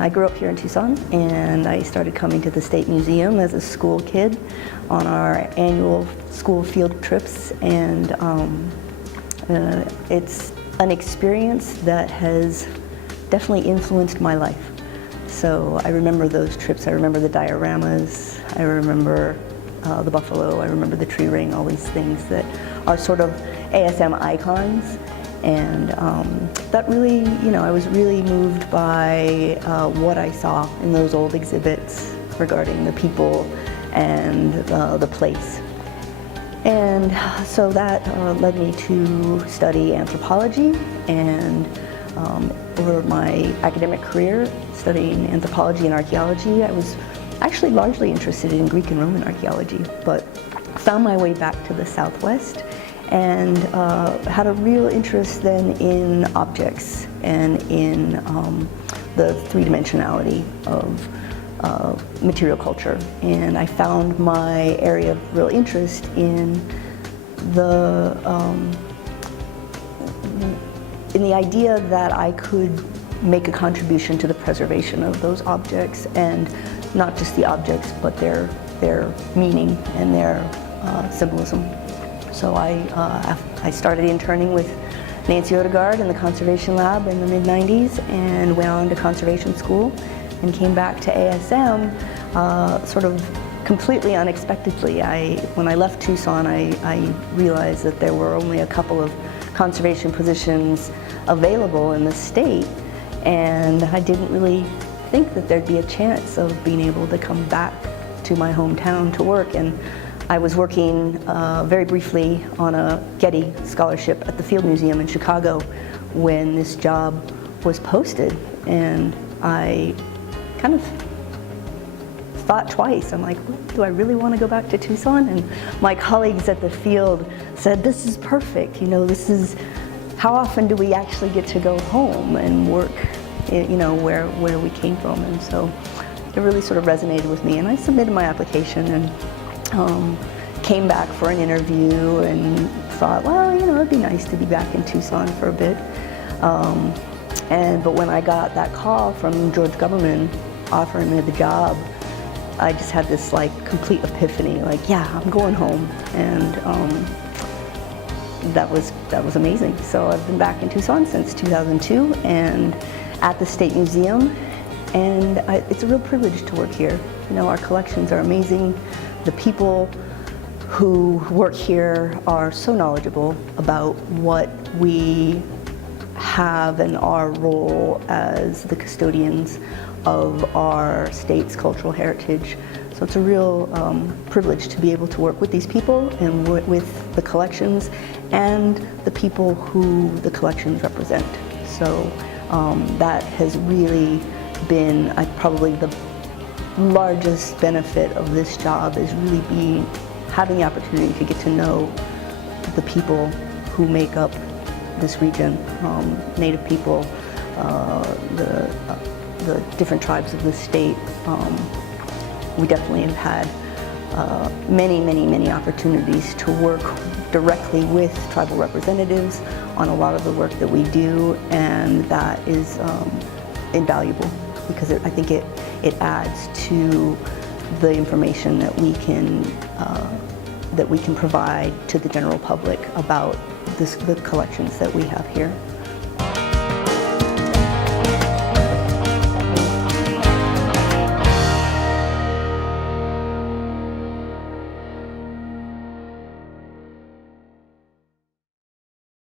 I grew up here in Tucson, and I started coming to the State Museum as a school kid on our annual school field trips, and it's an experience that has definitely influenced my life. So I remember those trips, I remember the dioramas, I remember the buffalo, I remember the tree ring, all these things that are sort of ASM icons. And that really, I was really moved by what I saw in those old exhibits regarding the people and the place. And so that led me to study anthropology, and over my academic career, studying anthropology and archaeology, I was actually largely interested in Greek and Roman archaeology, but found my way back to the Southwest and had a real interest then in objects and in the three-dimensionality of material culture. And I found my area of real interest in the idea that I could make a contribution to the preservation of those objects, and not just the objects, but their meaning and their symbolism. So I started interning with Nancy Odegaard in the Conservation Lab in the mid-90s and went on to conservation school and came back to ASM sort of completely unexpectedly. When I left Tucson, I realized that there were only a couple of conservation positions available in the state, and I didn't really think that there'd be a chance of being able to come back to my hometown to work. And I was working very briefly on a Getty scholarship at the Field Museum in Chicago when this job was posted, and I kind of thought twice. I'm like, do I really want to go back to Tucson? And my colleagues at the Field said, this is perfect. This is, how often do we actually get to go home and work, where we came from? And so it really sort of resonated with me, and I submitted my application and came back for an interview and thought, well, it'd be nice to be back in Tucson for a bit. But when I got that call from George Gubberman offering me the job, I just had this complete epiphany, yeah, I'm going home. And that was amazing. So I've been back in Tucson since 2002 and at the State Museum, and it's a real privilege to work here. Our collections are amazing. The people who work here are so knowledgeable about what we have and our role as the custodians of our state's cultural heritage. So it's a real privilege to be able to work with these people and with the collections and the people who the collections represent. So that has really been probably the largest benefit of this job, is really having the opportunity to get to know the people who make up this region, Native people, the different tribes of the state. We definitely have had many opportunities to work directly with tribal representatives on a lot of the work that we do, and that is invaluable, because I think it adds to the information that we can provide to the general public about the collections that we have here.